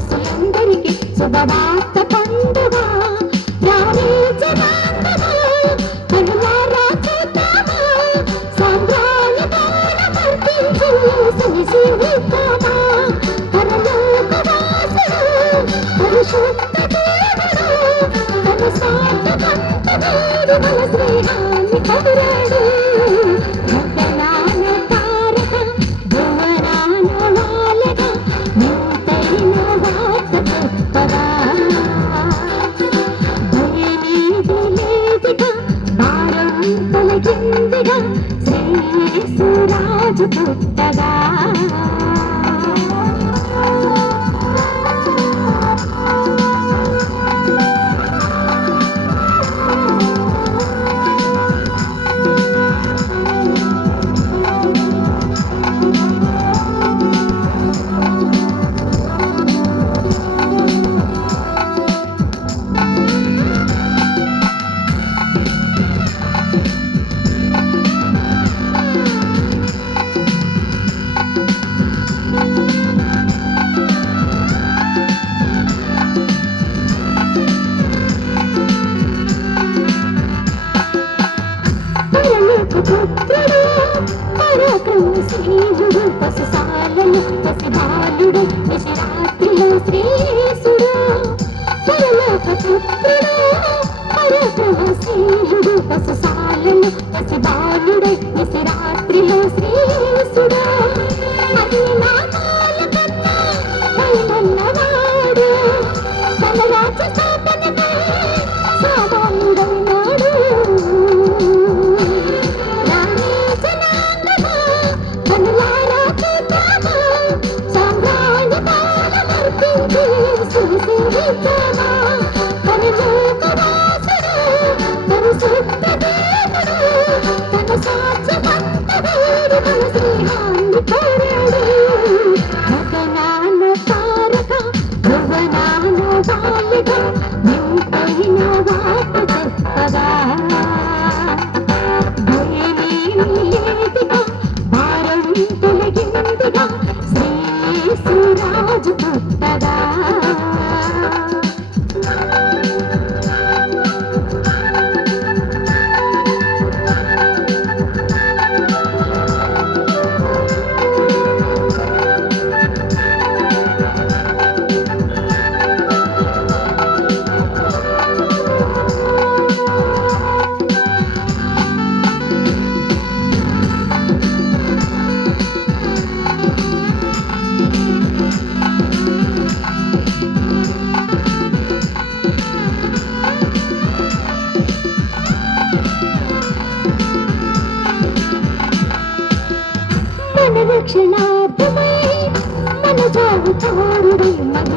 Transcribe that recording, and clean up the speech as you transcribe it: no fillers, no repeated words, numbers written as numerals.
వాసులందరికీ శుభవార్త పండుగ యావేచనాందము కనులారా చూద్దామా సాంబ్రాణి బాణమర్పించు శనిశివుతామా పరలోక వాసుడు పరిశుద్ధ దేవుడు తన సాధకంతడు మన స్నేహాన్ని కబురాడు శ్రీసురాజు పుట్టగా పుత్రుడు పరాక్రమ శ్రీయుడు పశుశాలలో పసిబాలుడు నిశరాత్రిలో శ్రీసుడు పరలోక పుత్రుడు పరాక్రమ శ్రీయుడు పశుశాలలో పసిబాలుడు నిశరాత్రిలో శ్రీసుడు అది నామాల కన్నా పైనన్నవాడు తన రాజ్య స్థాపనకై సామాన్యుడైనాడు కనులారా చూద్దామా సాంబ్రాణి బాణమర్పించు శనిశివుతామా పరలోక వాసుడు పరిశుద్ధ దేవుడు తన సాధ్యమంతడు మన స్నేహాన్ని కోరాడు గగనాల తారక భువనాల బాలిక నింపైన వాట చెప్పగా తొలగిందిగా శ్రీసురాజు పుట్టగా మన రక్షణార్థమై మన జాగు తారుడై మన